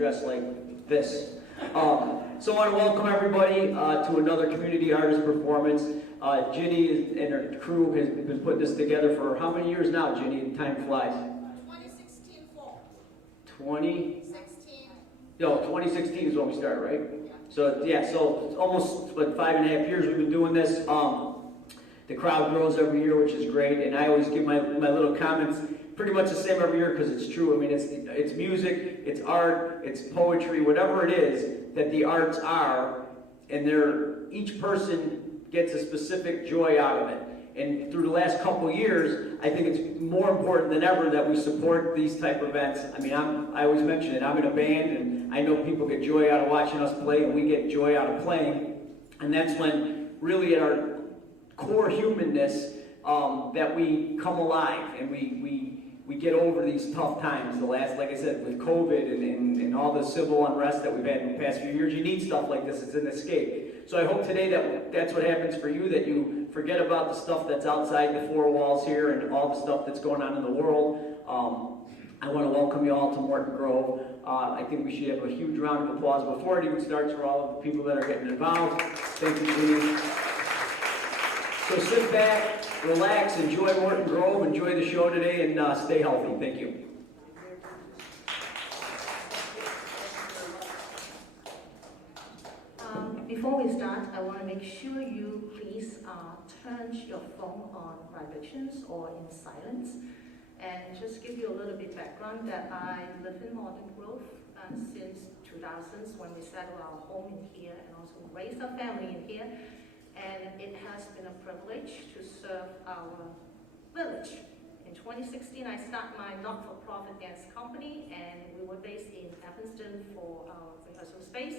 dressed like this. So I want to welcome everybody to another community artist performance. Ginny and her crew has been putting this together for how many years now, Ginny? Time flies. 2016 fall. 2016 is when we started, right? Yeah. So yeah, so almost like 5.5 years we've been doing this. The crowd grows every year, which is great, and I always give my little comments pretty much the same every year because it's true. I mean, it's music, it's art, it's poetry, whatever it is that the arts are, and each person gets a specific joy out of it. And through the last couple of years, I think it's more important than ever that we support these type of events. I mean, I always mention it. I'm in a band, and I know people get joy out of watching us play, and we get joy out of playing. And that's when, really, at our core humanness, that we come alive and we get over these tough times. The last, like I said, with COVID and all the civil unrest that we've had in the past few years, you need stuff like this. It's an escape. So I hope today that's what happens for you, that you forget about the stuff that's outside the four walls here and all the stuff that's going on in the world. I want to welcome you all to Morton Grove. I think we should have a huge round of applause before it even starts for all of the people that are getting involved. Thank you, Judy. So sit back, relax, enjoy Morton Grove, enjoy the show today, and stay healthy. Thank you. Before we start, I want to make sure you please turn your phone on vibrations or in silence. And just give you a little bit background that I live in Morton Grove since 2000s when we settled our home in here and also raised our family in here. And it has been a privilege to serve our village. In 2016, I started my not-for-profit dance company, and we were based in Evanston for our rehearsal space.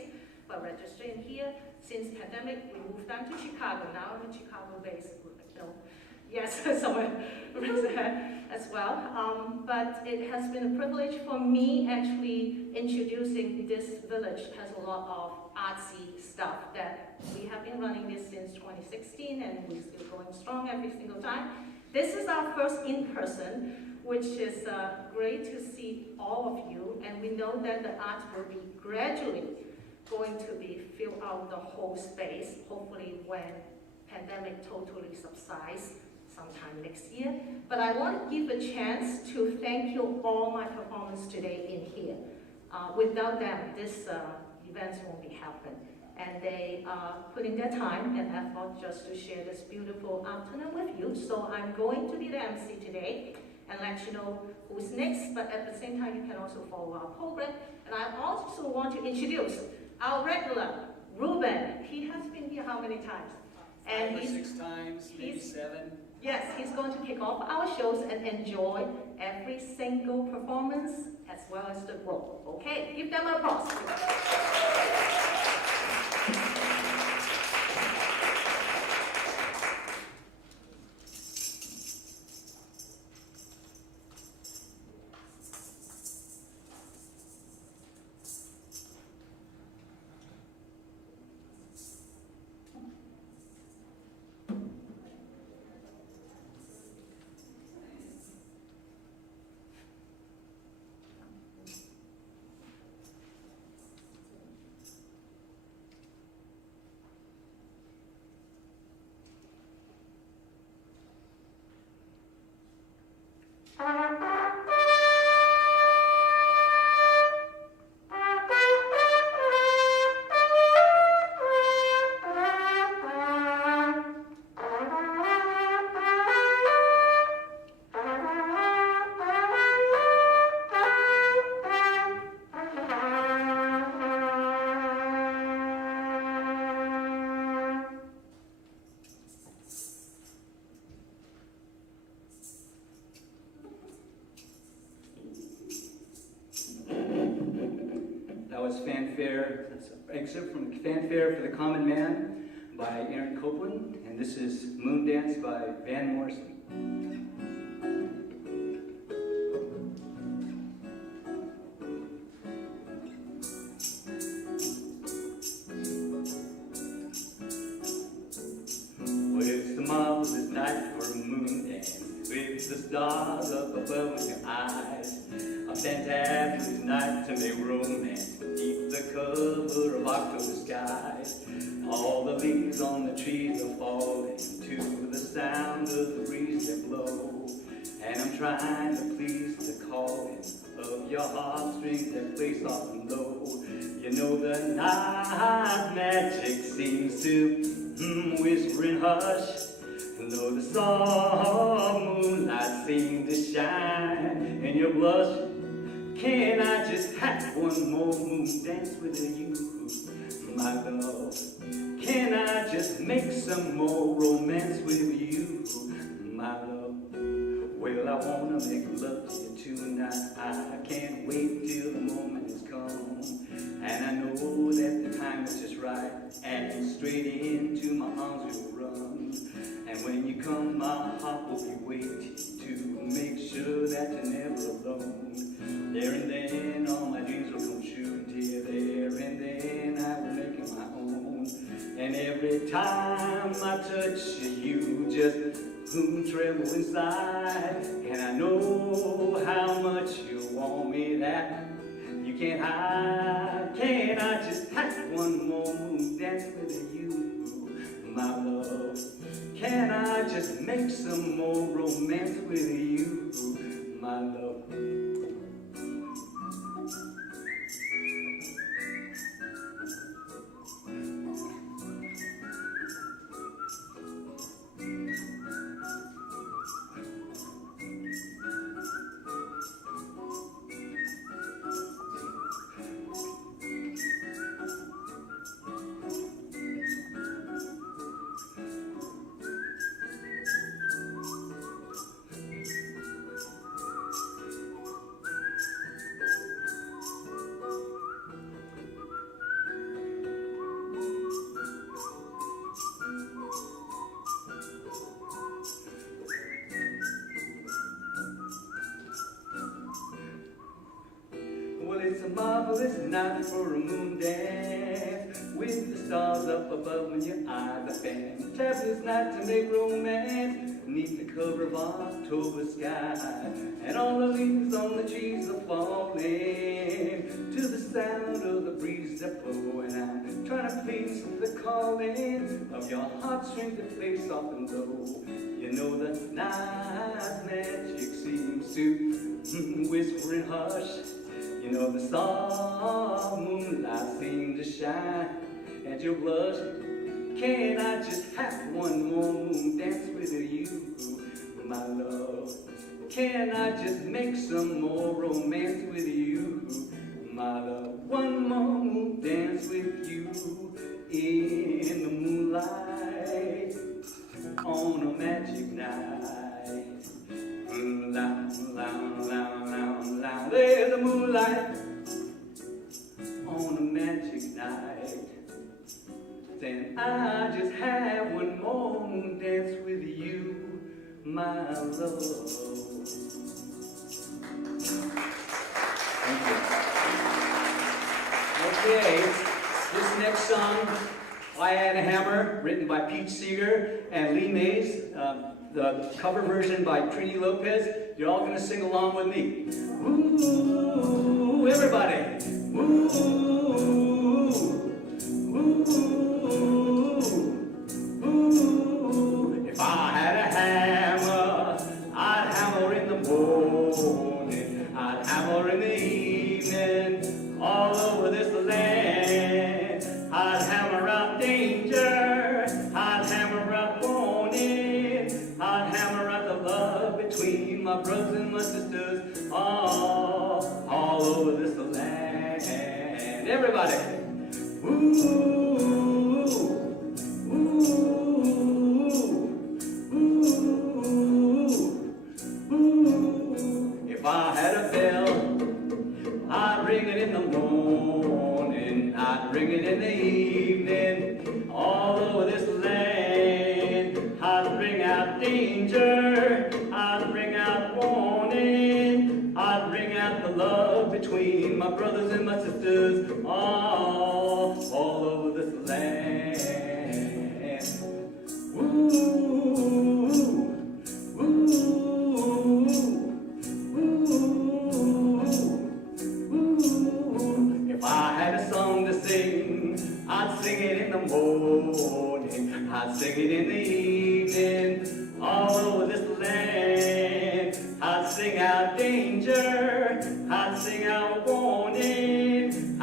But registering here, since pandemic, we moved down to Chicago. Now I'm in Chicago-based. Yes, somewhere as well. But it has been a privilege for me actually introducing this village. It has a lot of artsy stuff that we have been running this since 2016 and we're still going strong every single time. This is our first in-person, which is great to see all of you, and we know that the art will be gradually going to be fill out the whole space, hopefully when pandemic totally subsides sometime next year. But I want to give a chance to thank you all my performers today in here. Without them, this event won't be happening. And they are putting their time and effort just to share this beautiful afternoon with you. So I'm going to be the MC today and let you know who's next, but at the same time you can also follow our program. And I also want to introduce our regular, Ruben. He has been here how many times? And 5 or 6 times, maybe 7. Yes, he's going to kick off our shows and enjoy every single performance as well as the role. Okay, give them applause. Fanfare, excerpt from Fanfare for the Common Man by Aaron Copeland, and this is Moon Dance by Van Morrison. Well, it's the marvelous night for a moon dance, with the stars up above in your eyes. A fantastic night to make romance. your heartstrings that play soft and low. You know the night magic seems to whisper and hush. You know the soft moonlight seems to shine in your blush. Can I just have one more moon dance with you, my love? Can I just make some more romance with you, my love? Well, I wanna make love to you tonight. I can't wait till the moment has come. And I know that the time is just right, and straight into my arms we'll run. And when you come, my heart will be waiting to make sure that you're never alone. There and then all my dreams will come true, dear. There and then I will make it my own. And every time I touch you, just tremble inside. And I know how much you want me, that you can't hide. Can I just have one more moon dance with you, my love? Can I just make some more romance with you, my love? It's a marvelous night for a moon dance, with the stars up above when your eyes are fantabulous night to make romance, beneath the cover of October sky, and all the leaves on the trees are falling to the sound of the breeze that blow. And I'm trying to please the calling of your heartstrings that play soft and low. You know the night magic seems to whisper and hush. You know the soft moonlight seems to shine at your blush. Can I just have one more moon dance with you, my love? Can I just make some more romance with you, my love? One more moon dance with you in the moonlight on a magic night. There's the moonlight on a magic night. Then I just have one more moon dance with you, my love. Thank you. Okay, this next song, I Had a Hammer, written by Pete Seeger and Lee Mays. The cover version by Trini Lopez. You're all going to sing along with me. Ooh, everybody. Ooh, ooh, ooh. If I had a hammer, I'd hammer in the morning, I'd hammer in the evening, all over this land. I'd hammer out danger, I'd hammer out warning, I'd hammer out the love between my brothers and my sisters, all over this land. Everybody. Ooh, ooh, ooh, ooh. If I had a bell, I'd ring it in the morning, I'd ring it in the evening, all over this land. I'd ring out danger, I'd ring out warning, I'd ring out the love between my brothers and my sisters, all over this land. Ooh, ooh, ooh. If I had a song to sing, I'd sing it in the morning, I'd sing it in the evening, all over this land. I'd sing out danger, I'd sing out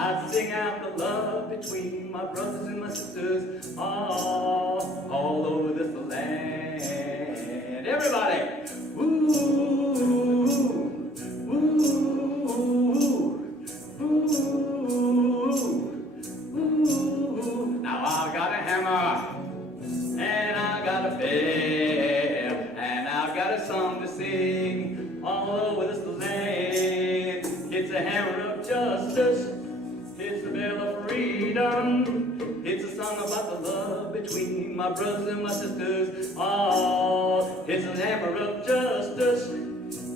I'd sing out the love between my brothers and my sisters all over this land. Everybody! Ooh, ooh, ooh. Now I got a hammer, and I got a bell, and I've got a song to sing all over this land. It's a hammer of justice, it's the bell of freedom, it's a song about the love between my brothers and my sisters. Oh, it's a hammer of justice,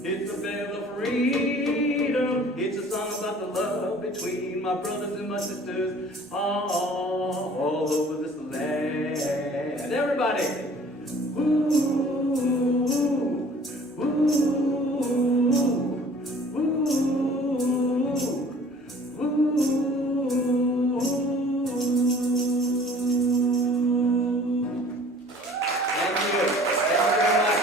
it's a bell of freedom, it's a song about the love between my brothers and my sisters. Oh, all over this land. Everybody! Ooh, ooh, ooh, ooh. Thank you. Thank you very much.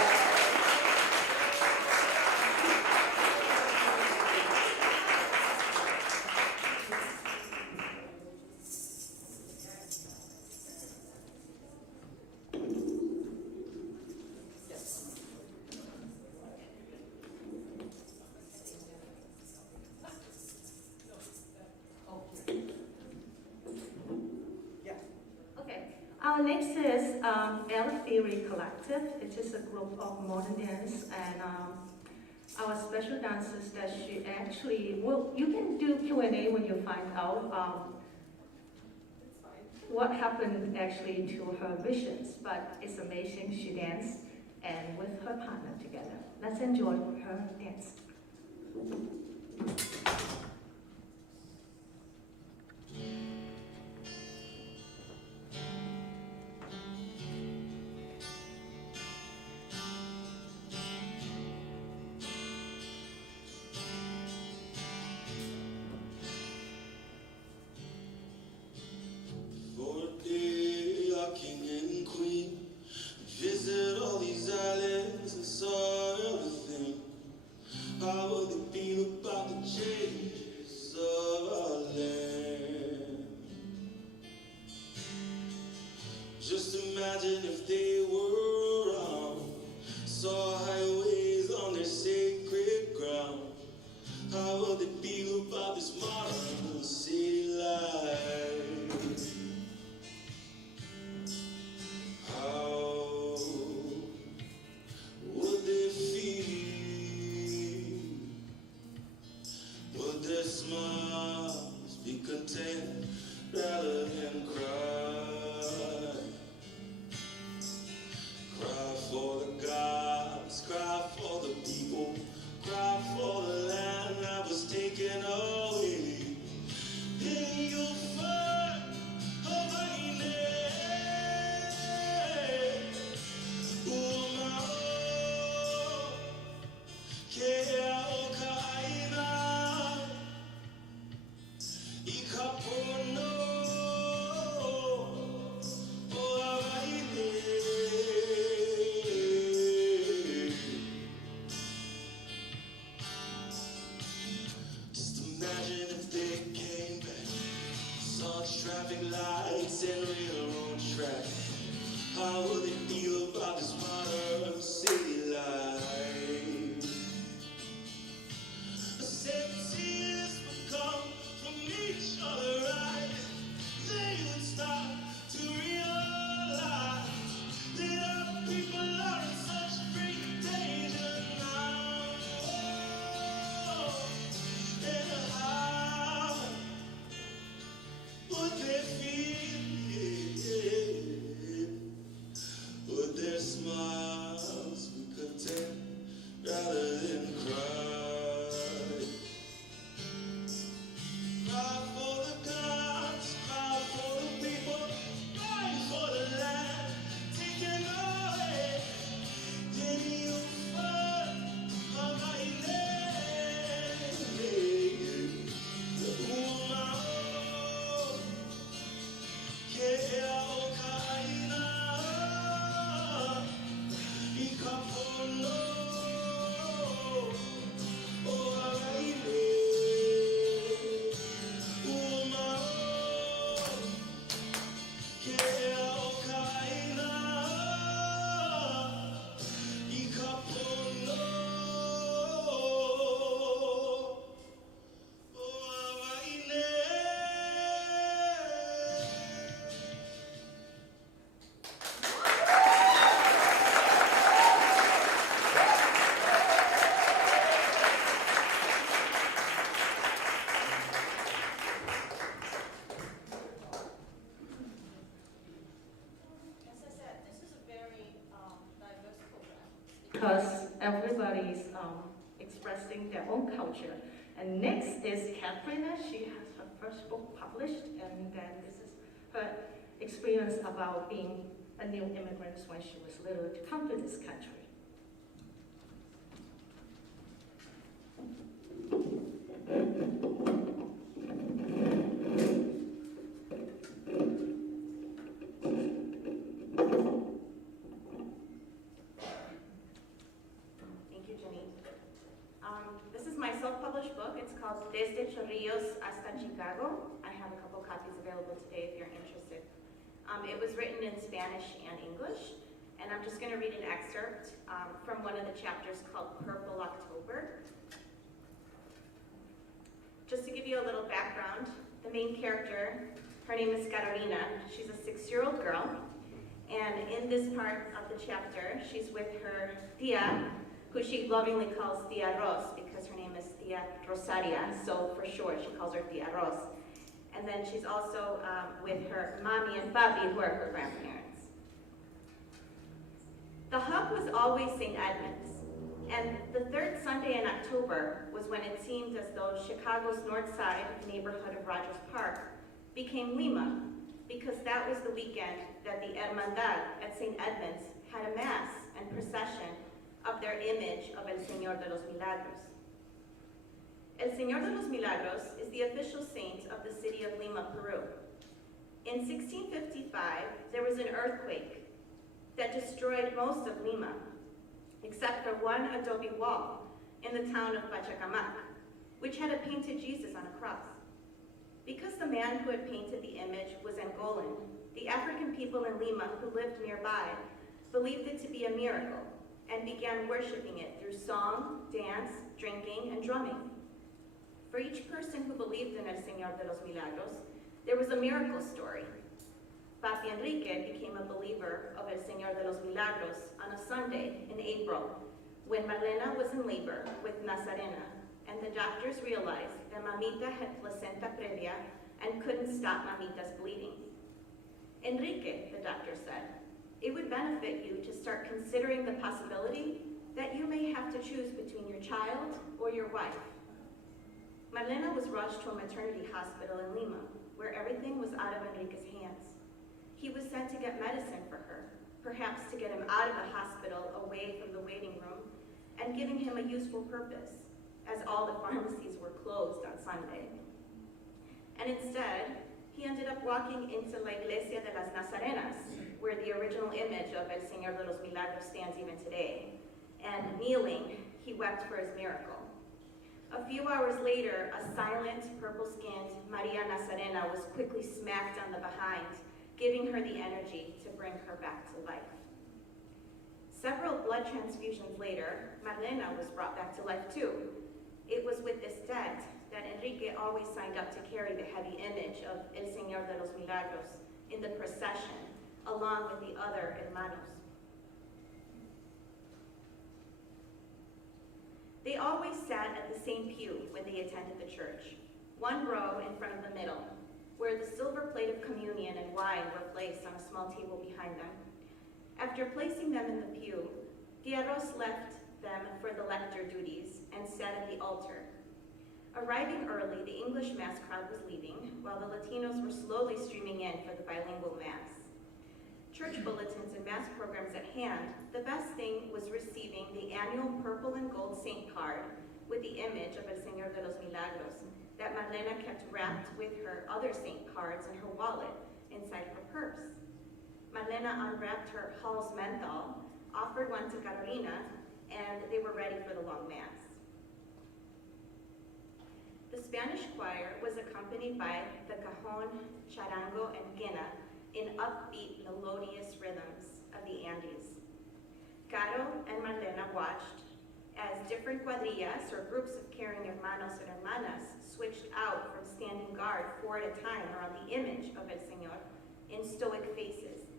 Okay. Our next is L Theory Collective. It is a group of modern dance, and our special dancers that she actually, well, you can do Q&A when you find out what happened actually to her visions, but it's amazing she danced and with her partner together. Let's enjoy her dance. For a day, our king and queen visit all these islands and saw everything. How will they feel about the changes of our land? Just imagine if they were around, saw highways on their sacred ground. How will they feel about this modern city life? How would they feel? Would their smiles be content rather than cry? Cry for the gods, cry for the people, cry for the land that was taken away. Then you'll find a mighty name. Just imagine if they came back, saw traffic lights and railroad tracks. How will they feel about this modern city life? Sentences would come from each other eyes. They would start to realize that our people are in such great danger now. And how would they feel? Would their smiles be content because everybody's expressing their own culture. And next is Katrina. She has her first book published, and then this is her experience about being a new immigrant when she was little to come to this country. This is my self-published book. It's called Desde Chorrillos hasta Chicago. I have a couple copies available today if you're interested. It was written in Spanish and English, and I'm just going to read an excerpt from one of the chapters called Purple October. Just to give you a little background, the main character, her name is Carolina. She's a 6-year-old girl, and in this part of the chapter, she's with her tia, who she lovingly calls Tia Ros because her name is Tia Rosaria, so for short she calls her Tia Ros. And then she's also with her mommy and papi, who are her grandparents. The hub was always St. Edmunds, and the third Sunday in October was when it seemed as though Chicago's north side neighborhood of Rogers Park became Lima, because that was the weekend that the Hermandad at St. Edmunds had a mass and procession of their image of El Señor de los Milagros. El Señor de los Milagros is the official saint of the city of Lima, Peru. In 1655, there was an earthquake that destroyed most of Lima, except for one adobe wall in the town of Pachacamac, which had a painted Jesus on a cross. Because the man who had painted the image was Angolan, the African people in Lima who lived nearby believed it to be a miracle and began worshiping it through song, dance, drinking, and drumming. For each person who believed in El Señor de los Milagros, there was a miracle story. Papi Enrique became a believer of El Señor de los Milagros on a Sunday in April when Marlena was in labor with Nazarena, and the doctors realized that Mamita had placenta previa and couldn't stop Mamita's bleeding. Enrique, the doctor said, it would benefit you to start considering the possibility that you may have to choose between your child or your wife. Marlena was rushed to a maternity hospital in Lima, where everything was out of Enrique's hands. He was sent to get medicine for her, perhaps to get him out of the hospital, away from the waiting room, and giving him a useful purpose, as all the pharmacies were closed on Sunday. And instead, he ended up walking into La Iglesia de las Nazarenas, where the original image of El Señor de los Milagros stands even today. And kneeling, he wept for his miracle. A few hours later, a silent, purple-skinned Maria Nazarena was quickly smacked on the behind, giving her the energy to bring her back to life. Several blood transfusions later, Marlena was brought back to life too. It was with this debt that Enrique always signed up to carry the heavy image of El Señor de los Milagros in the procession, along with the other hermanos. They always sat at the same pew when they attended the church, one row in front of the middle, where the silver plate of communion and wine were placed on a small table behind them. After placing them in the pew, Guerreros left them for the lector duties and sat at the altar. Arriving early, the English Mass crowd was leaving, while the Latinos were slowly streaming in for the bilingual Mass. Church bulletins and Mass programs at hand, the best thing was receiving the annual purple and gold saint card with the image of El Señor de los Milagros that Marlena kept wrapped with her other saint cards in her wallet inside her purse. Marlena unwrapped her Hall's menthol, offered one to Carolina, and they were ready for the long Mass. The Spanish choir was accompanied by the cajon, charango, and quena in upbeat, melodious rhythms of the Andes. Caro and Marlena watched as different cuadrillas, or groups of caring hermanos and hermanas, switched out from standing guard 4 at a time around the image of El Señor in stoic faces,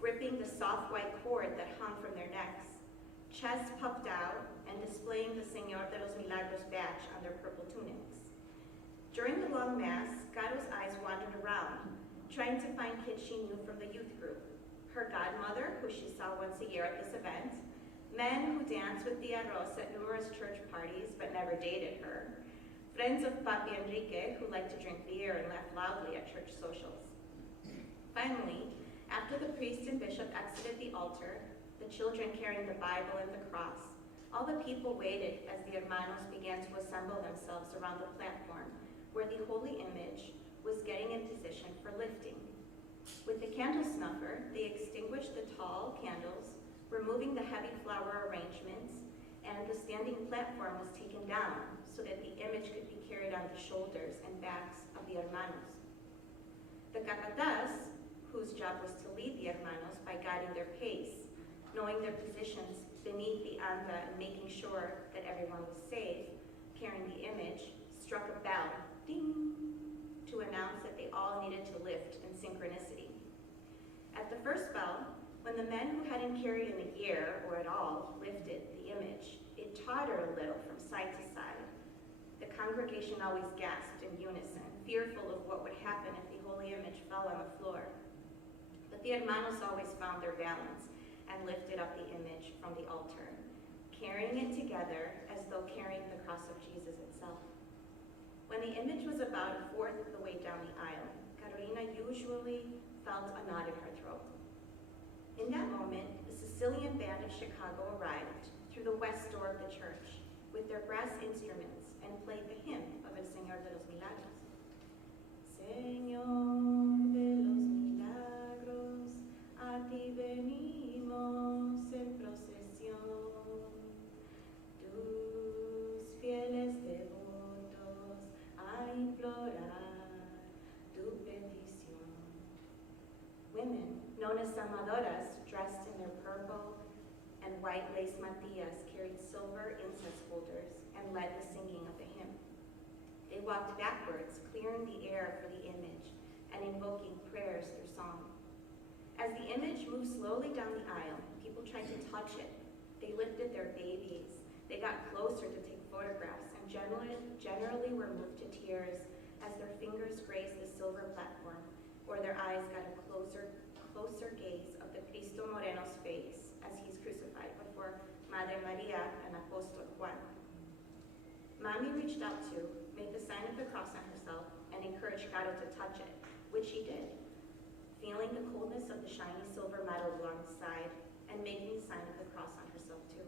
gripping the soft white cord that hung from their necks, chests puffed out, and displaying the Señor de los Milagros badge on their purple tunics. During the long Mass, Caro's eyes wandered around, trying to find kids she knew from the youth group. Her godmother, who she saw once a year at this event, men who danced with Tia Rosa at numerous church parties but never dated her, friends of Papi Enrique who liked to drink beer and laugh loudly at church socials. Finally, after the priest and bishop exited the altar, the children carrying the Bible and the cross, all the people waited as the hermanos began to assemble themselves around the platform where the holy image was getting in position for lifting. With the candle snuffer, they extinguished the tall candles, removing the heavy flower arrangements, and the standing platform was taken down so that the image could be carried on the shoulders and backs of the hermanos. The capataz, whose job was to lead the hermanos by guiding their pace, knowing their positions beneath the anda and making sure that everyone was safe, carrying the image, struck a bell, ding, to announce that they all needed to lift in synchronicity. At the first bell, when the men who hadn't carried in a year, or at all, lifted the image, it tottered a little from side to side. The congregation always gasped in unison, fearful of what would happen if the holy image fell on the floor. But the hermanos always found their balance and lifted up the image from the altar, carrying it together as though carrying the cross of Jesus itself. When the image was about a fourth of the way down the aisle, Carolina usually felt a knot in her throat. In that moment, the Sicilian band of Chicago arrived through the west door of the church with their brass instruments and played the hymn of El Señor de los Milagros. Señor de los Milagros, a ti venimos en procesión, tus fieles devotos a implorar tu petición. Women, known as amadoras, dressed in their purple and white lace mantillas, carried silver incense holders and led the singing of the hymn. They walked backwards, clearing the air for the image and invoking prayers through song. As the image moved slowly down the aisle, people tried to touch it. They lifted their babies. They got closer to take photographs and generally were moved to tears as their fingers grazed the silver platform or their eyes got a closer gaze of the Cristo Moreno's face as he's crucified before Madre Maria and Apostol Juan. Mami reached out to, made the sign of the cross on herself, and encouraged Caro to touch it, which she did, feeling the coldness of the shiny silver metal along the side and making the sign of the cross on herself too.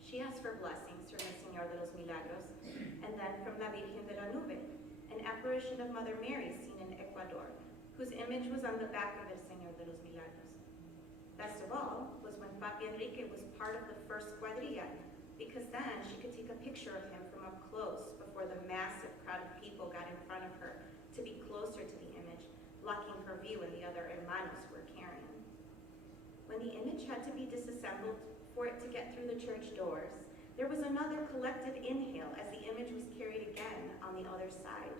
She asked for blessings from the Señor de los Milagros and then from La Virgen de la Nube, an apparition of Mother Mary seen in Ecuador, whose image was on the back of El Señor de los Milagros. Best of all was when Papi Enrique was part of the first cuadrilla, because then she could take a picture of him from up close before the massive crowd of people got in front of her to be closer to the image, blocking her view and the other hermanos were carrying. When the image had to be disassembled for it to get through the church doors, there was another collective inhale as the image was carried again on the other side.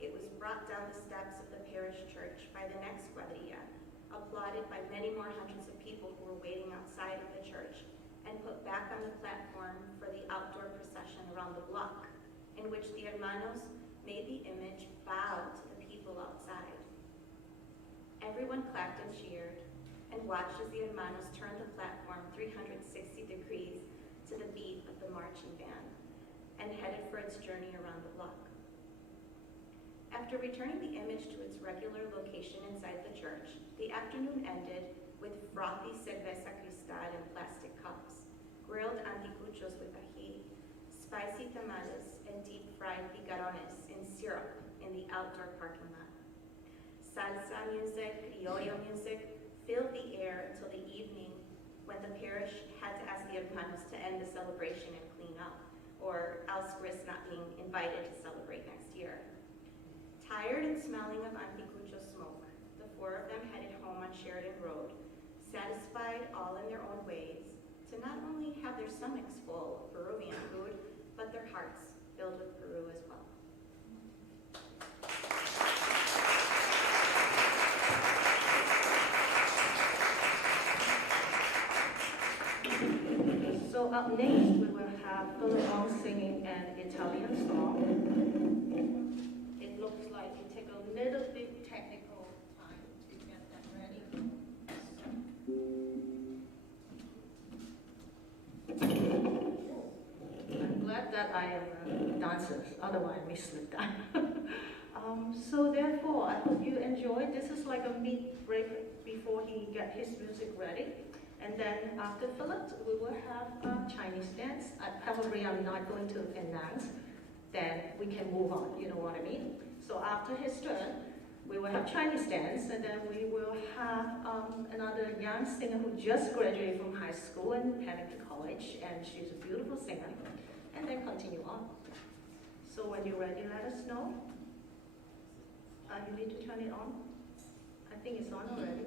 It was brought down the steps of the parish church by the next cuadrilla, applauded by many more hundreds of people who were waiting outside of the church, and put back on the platform for the outdoor procession around the block, in which the hermanos made the image bow to the people outside. Everyone clapped and cheered, and watched as the hermanos turned the platform 360 degrees to the beat of the marching band, and headed for its journey around the block. After returning the image to its regular location inside the church, the afternoon ended with frothy cerveza cristal in plastic cups, grilled anticuchos with ají, spicy tamales, and deep-fried picarones in syrup in the outdoor parking lot. Salsa music, criollo music filled the air until the evening when the parish had to ask the hermanos to end the celebration and clean up, or else risk not being invited to celebrate next year. Tired and smelling of anticucho smoke, the four of them headed home on Sheridan Road, satisfied all in their own ways, to not only have their stomachs full of Peruvian food, but their hearts filled with Peru as well. So up next, we will have Philip singing an Italian song. It looks like it takes a little bit technical time to get that ready. he slipped down. So therefore, I hope you enjoy. This is like a mid-break before he get his music ready. And then after Philip, we will have a Chinese dance. Probably I'm not going to announce, then we can move on, you know what I mean? So after his turn, we will have Chinese dance, and then we will have another young singer who just graduated from high school and heading to college, and she's a beautiful singer, and then continue on. So when you're ready, let us know. You need to turn it on. I think it's on already.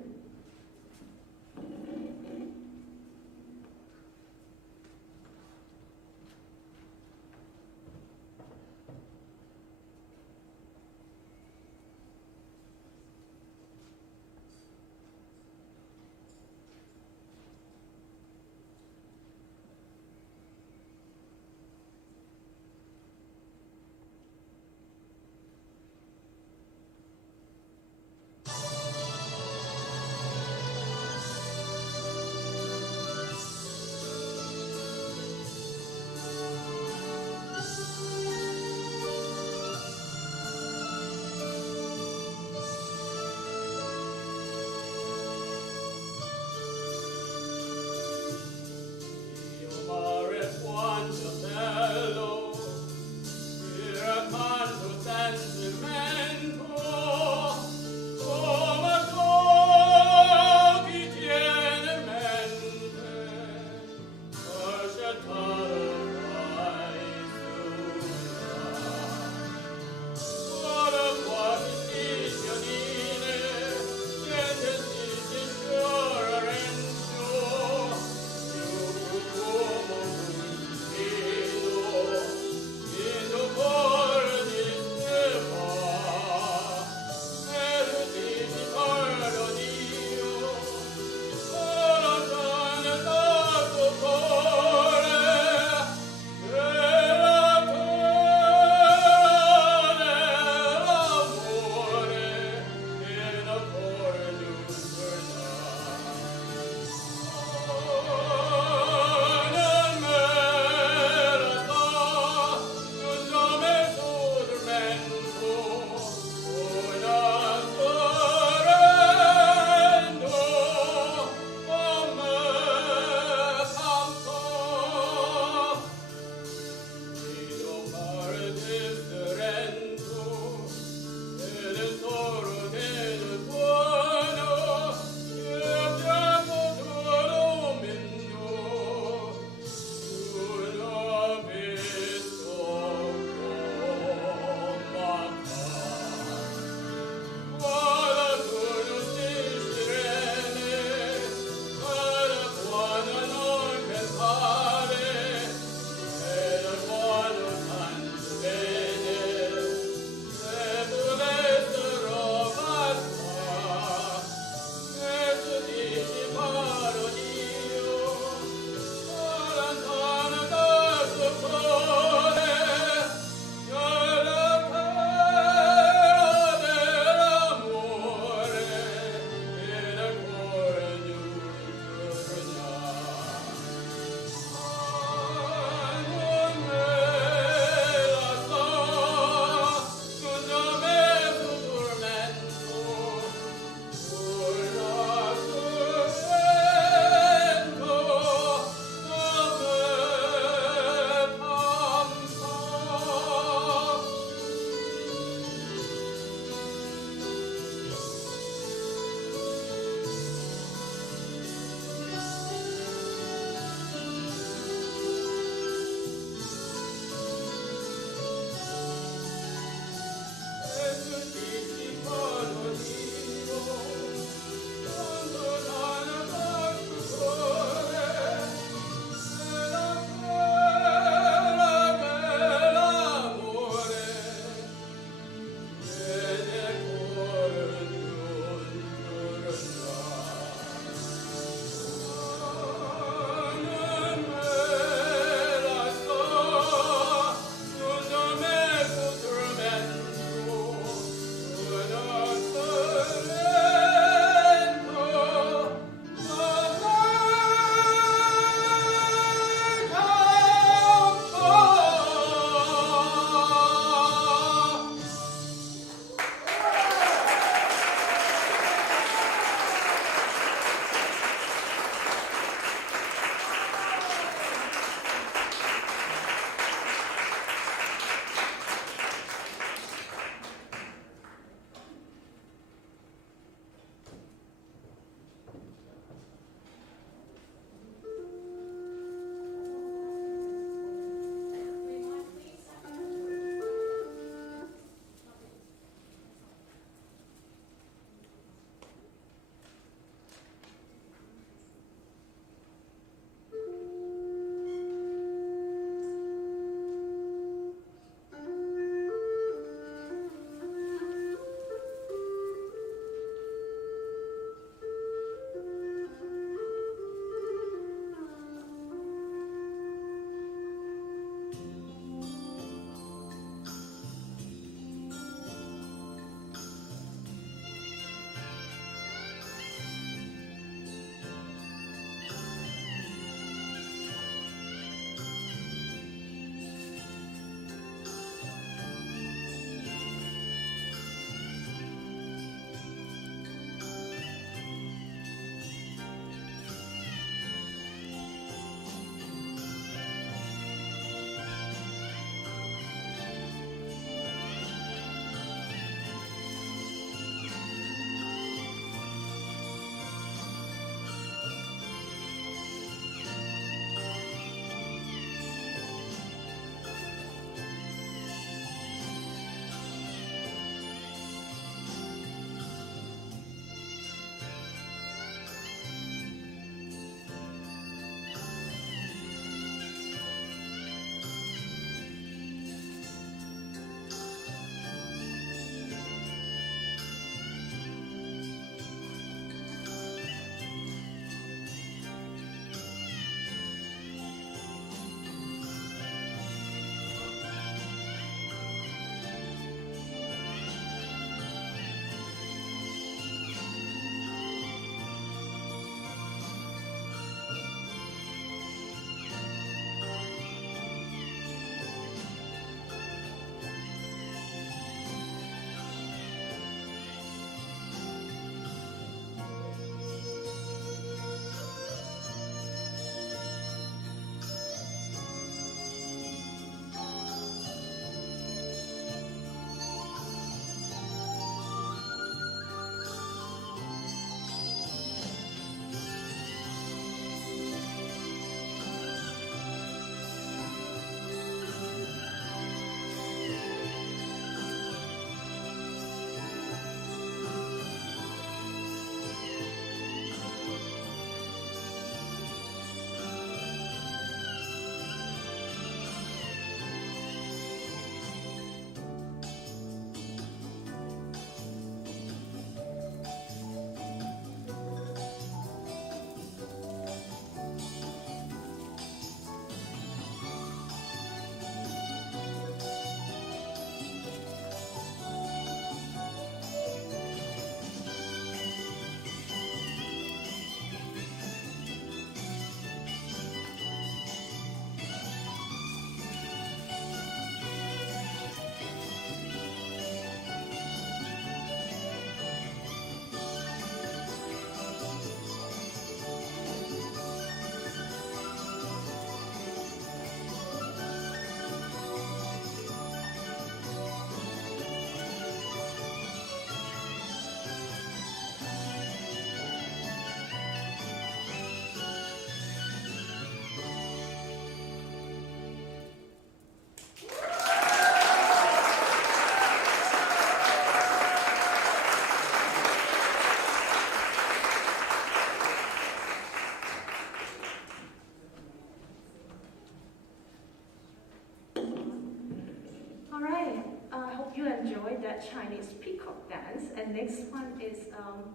And next one is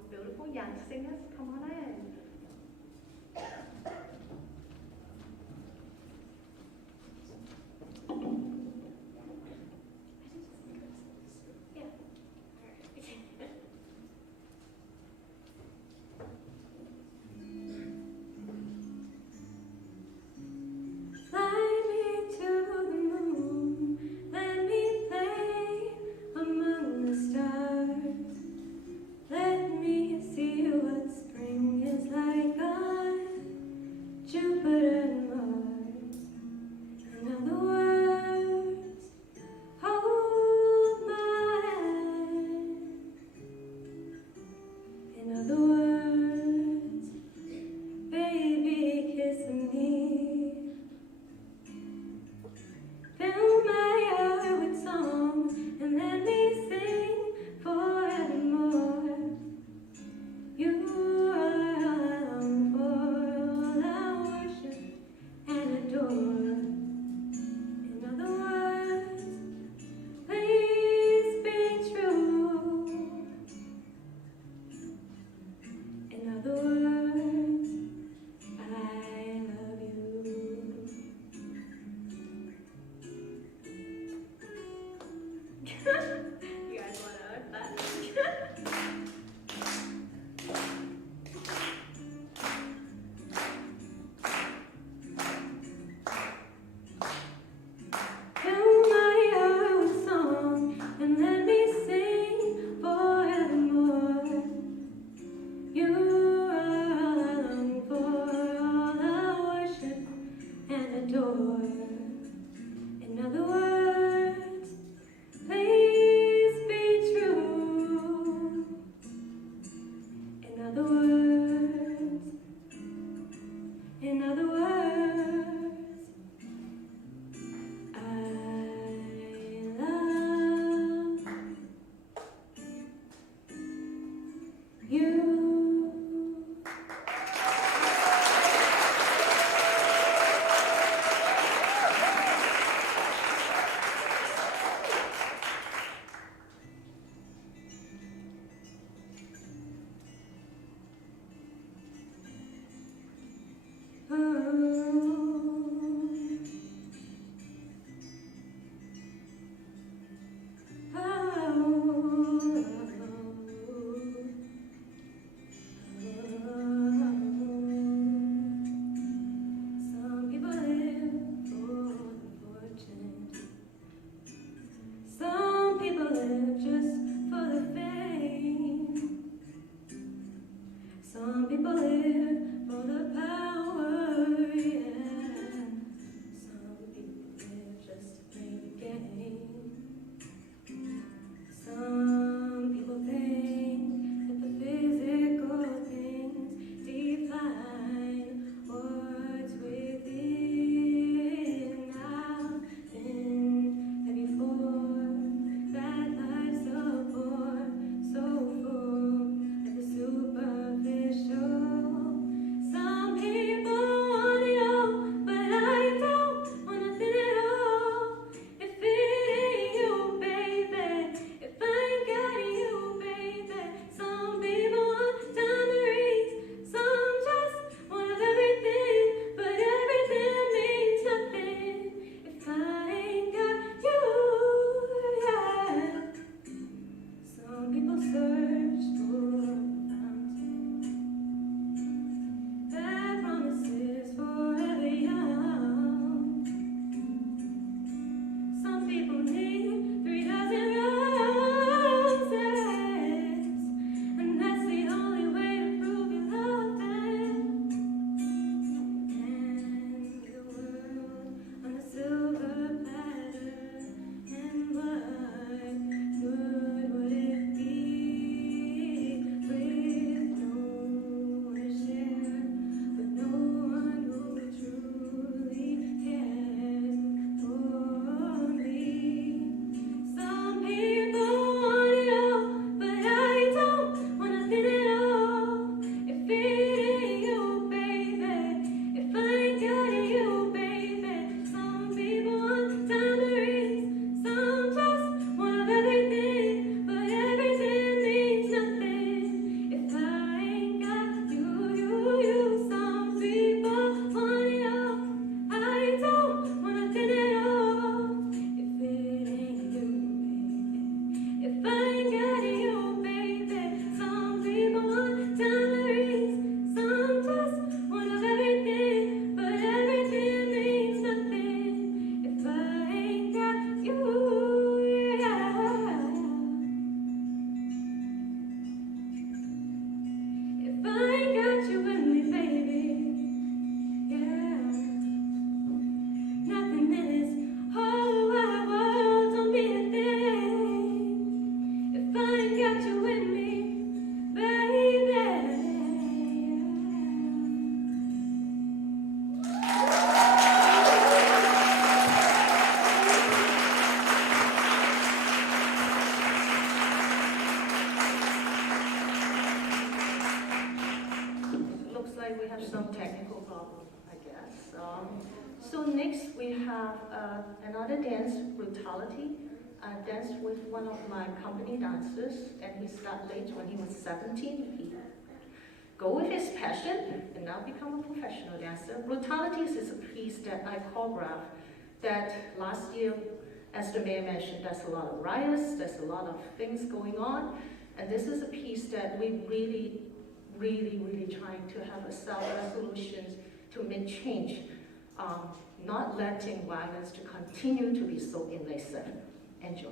beautiful young singers. Come on in. Fly me to the moon, let me play among the stars. Let me see what spring is like on Jupiter and Mars. In other words, hold my hand. In other words, baby, kiss me. Fill my heart with song and let me sing forevermore. You are all for all I worship and adore. In other words, please be true. In other words, I love you. You guys want to earth that? Fill my heart with song and let me sing forevermore. You are all I long for, all I worship and adore. In other words, please be true. In other words, in other words, I love you. Some people live for the fortune. Some people live just for the fame. Some people live for the power, yeah. Some people live just to play the game. Some people think that the physical things define what's within. I've been there before. That life's a bore, so full of the superficial. Some people want it all, but I don't want nothing at all. If it ain't you, baby, if I ain't got you, baby. Some people want diamond rings, some just want everything, but everything means nothing if I ain't got you, yeah. Some people search for a fountain that promises forever young. Some people need 3,000 roses, and that's the only way to prove you love them. And the world on a silver platter, and what good would it be? have some technical problem, I guess. So next we have another dance, Brutality. I danced with one of my company dancers, and he started late when he was 17. He go with his passion and now become a professional dancer. Brutalities is a piece that I choreographed that last year, as the mayor mentioned, there's a lot of riots, there's a lot of things going on, and this is a piece that we really trying to have a self-resolution to make change, not letting violence to continue to be so invasive. Enjoy.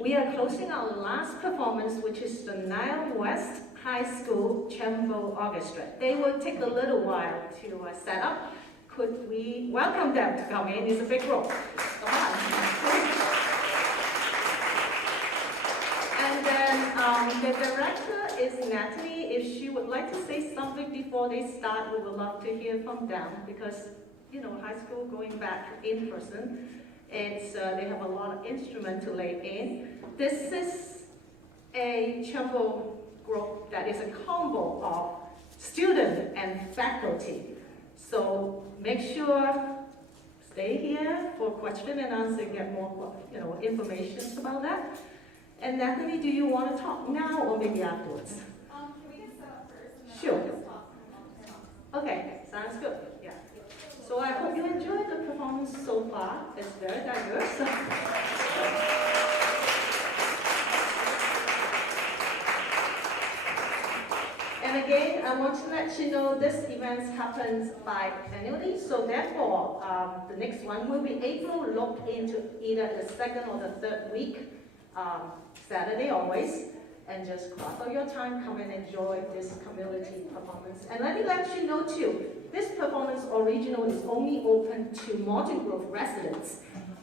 We are closing our last performance, which is the Nile West High School Chamber Orchestra. They will take a little while to set up. Could we welcome them to come in? It's a big room. Come on. And then the director is Natalie. If she would like to say something before they start, we would love to hear from them because, you know, high school going back in person, it's, they have a lot of instruments to lay in. This is a chamber group that is a combo of student and faculty. So make sure, stay here for question and answer, get more, you know, information about that. And Natalie, do you want to talk now or maybe afterwards? Can we get set up first? And then Sure. I'll just talk from Okay, sounds good. Yeah. So I hope you enjoyed the performance so far. It's very diverse. And again, I want to let you know this event happens biannually, so therefore, the next one will be April, look into either the second or the third week, Saturday always, and just cross out your time, come and enjoy this community performance. And let me let you know too, this performance original is only open to Morton Grove residents.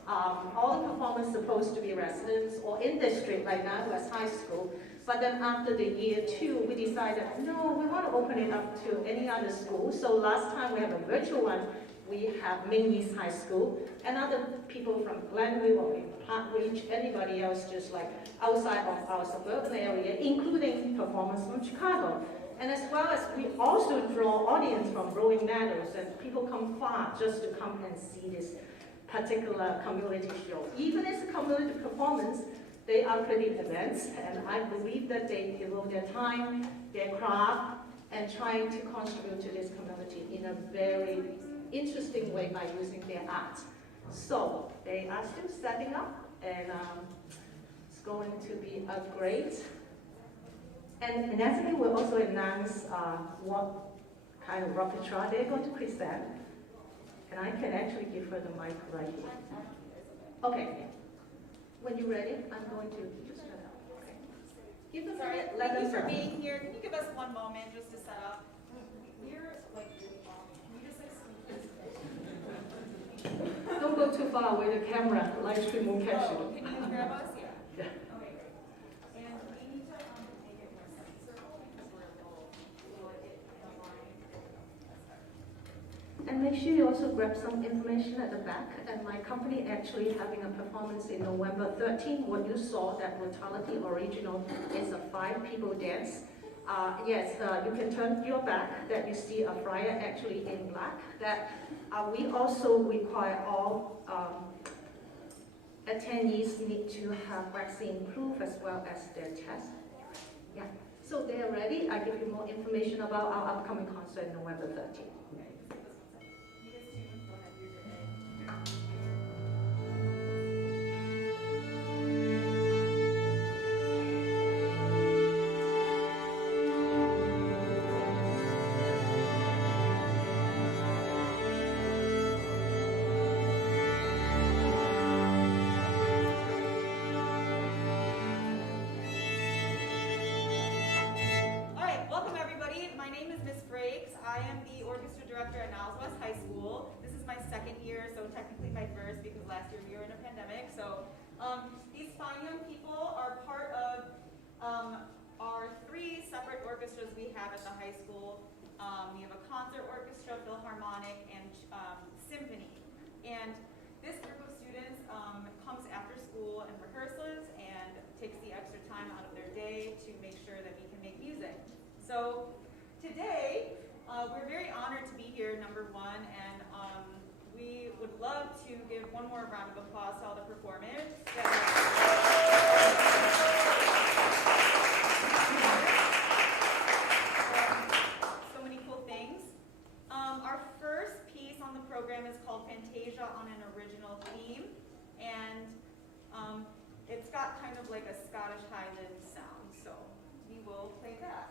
All the performers supposed to be residents or in district like Nile West High School. But then after the year 2, we decided, no, we want to open it up to any other school. So last time we have a virtual one, we have Main East High School, and other people from Glenville or Park Ridge, anybody else just like outside of our suburban area, including performers from Chicago. And as well as we also draw audience from Rolling Meadows, and people come far just to come and see this particular community show. Even as a community performance, they are pretty advanced, and I believe that they devote their time, their craft, and trying to contribute to this community in a very interesting way by using their art. So they are still setting up, and it's going to be a great. And Natalie will also announce what kind of repertoire they're going to present. And I can actually give her the mic right here. Okay. When you're ready, I'm going to just shut up. Okay. Give them Sorry, a let thank you them for know. being here. Can you give us one moment just to set up? We're like really long. Can you just like sneak Don't go too far away. The camera, live stream won't catch Oh, you. can you grab us? Yeah. Yeah. Okay, great. And we need to make it more circle because we're a little in the line. And make sure you also grab some information at the back. And my company actually having a performance in November 13. What you saw, that Mortality Original, is a 5-people dance. Yes, you can turn your back, that you see a flyer actually in black. That we also require all attendees need to have vaccine proof as well as their test. Yeah, so they are ready. I give you more information about our upcoming concert November 13th. All right, welcome everybody. My name is Miss Frakes. I am the orchestra director at Niles West High School. This is my second year, so technically my first because last year we were in a pandemic. So these fine young people are part of our 3 separate orchestras we have at the high school. We have a concert orchestra, philharmonic, and symphony. And this group of students comes after school and rehearses and takes the extra time out of their day to make sure that we can make music. So today, we're very honored to be here, number one, and we would love to give one more round of applause to all the performers. So many cool things. Our first piece on the program is called Fantasia on an Original Theme, and it's got kind of like a Scottish Highland sound, so we will play that.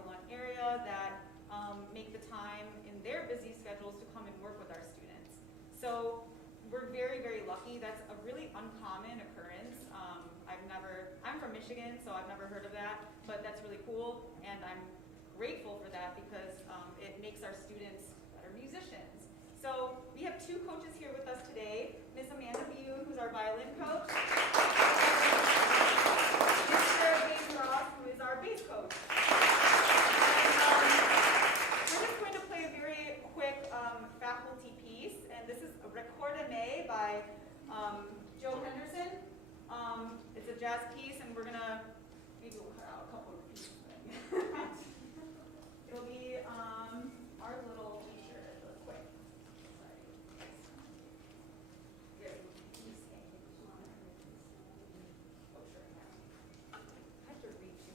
Chicagoland area that make the time in their busy schedules to come and work with our students. So we're very, very lucky. That's a really uncommon occurrence. I'm from Michigan, so I've never heard of that, but that's really cool, and I'm grateful for that because it makes our students better musicians. So we have two coaches here with us today, Miss Amanda Bune, who's our violin coach, Mr. Dave Ross, who is our bass coach. We're just going to play a very quick faculty piece, and this is Recorda Me by Joe Henderson. It's a jazz piece, and we're gonna, maybe we'll cut out a couple of pieces. It'll be our little t-shirt, real quick. Sorry. Here, can you scan it? Oh, sure, I have to reach you.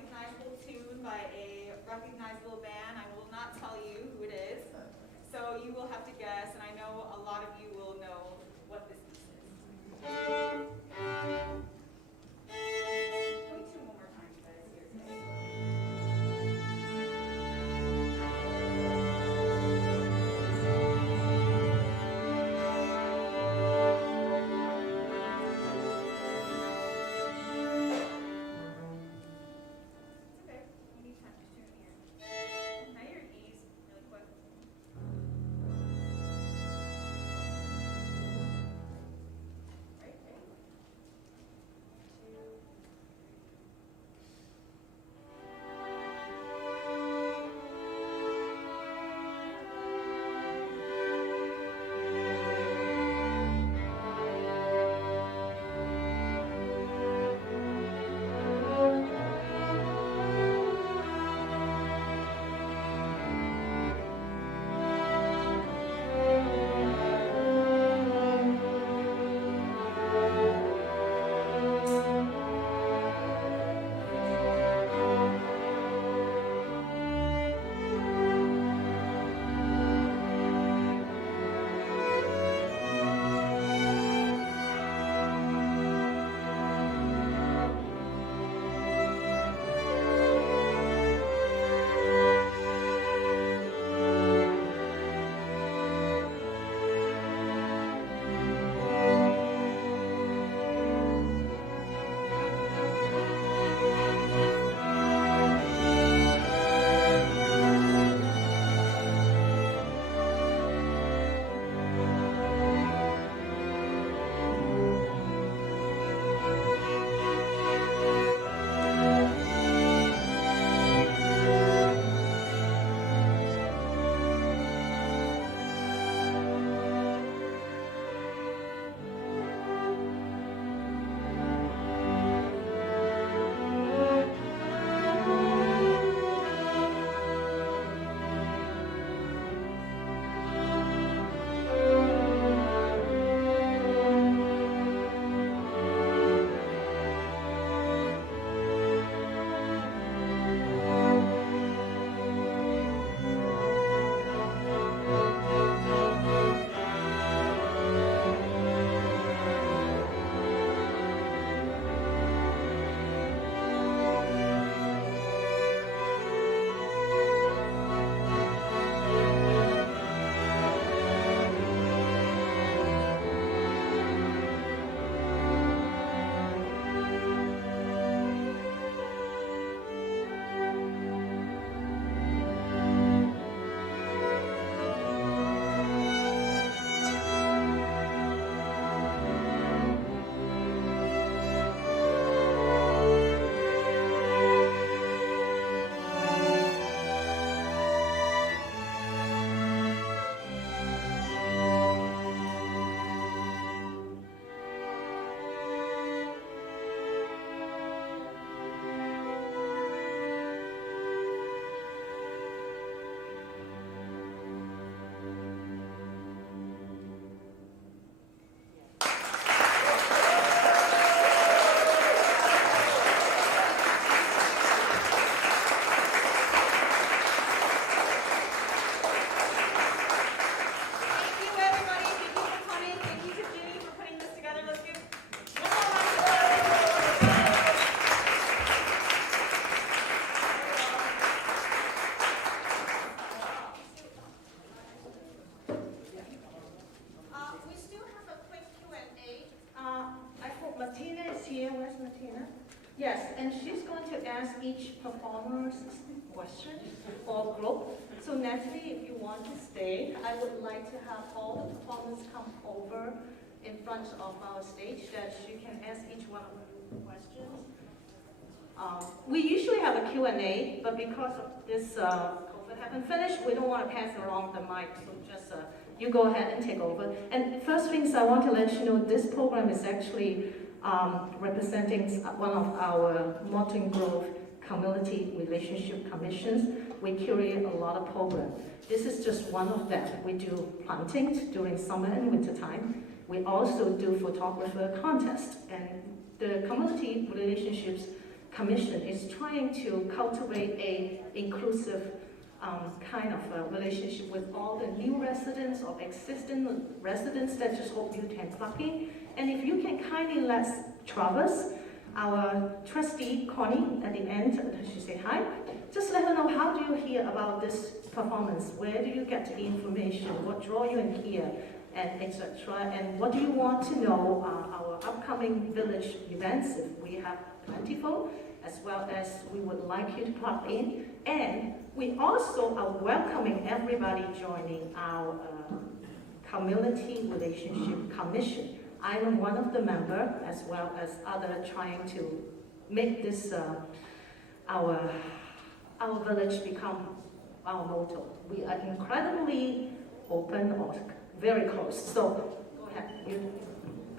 recognizable tune by a recognizable band. I will not tell you who it is. So you will have to guess, and I know a lot of you will know what this piece is. Can we tune one more time, you guys, here today? It's okay. We need time to tune here. Can I hear your E's really quick? Right, ready? 2, Martina? Yes, and she's going to ask each performer's question or group. So Natalie, if you want to stay, I would like to have all the performers come over in front of our stage that she can ask each one of them questions. We usually have a Q&A, but because of this COVID haven't finished, we don't want to pass around the mic, so just you go ahead and take over. And first things I want to let you know, this program is actually representing one of our Morton Grove Community Relationship Commissions. We curate a lot of programs. This is just one of them. We do planting during summer and winter time. We also do photographer contest, and the Community Relationships Commission is trying to cultivate a inclusive kind of a relationship with all the new residents or existing residents that just hope you can plug in. And if you can kindly let Travis, our trustee, Connie, at the end, she say hi, just let her know how do you hear about this performance, where do you get the information, what draw you in here, and etc. And what do you want to know our upcoming village events, if we have plentiful, as well as we would like you to plug in. And we also are welcoming everybody joining our Community Relationship Commission. I am one of the members, as well as other trying to make this our village become our motto. We are incredibly open or very close. So go ahead. You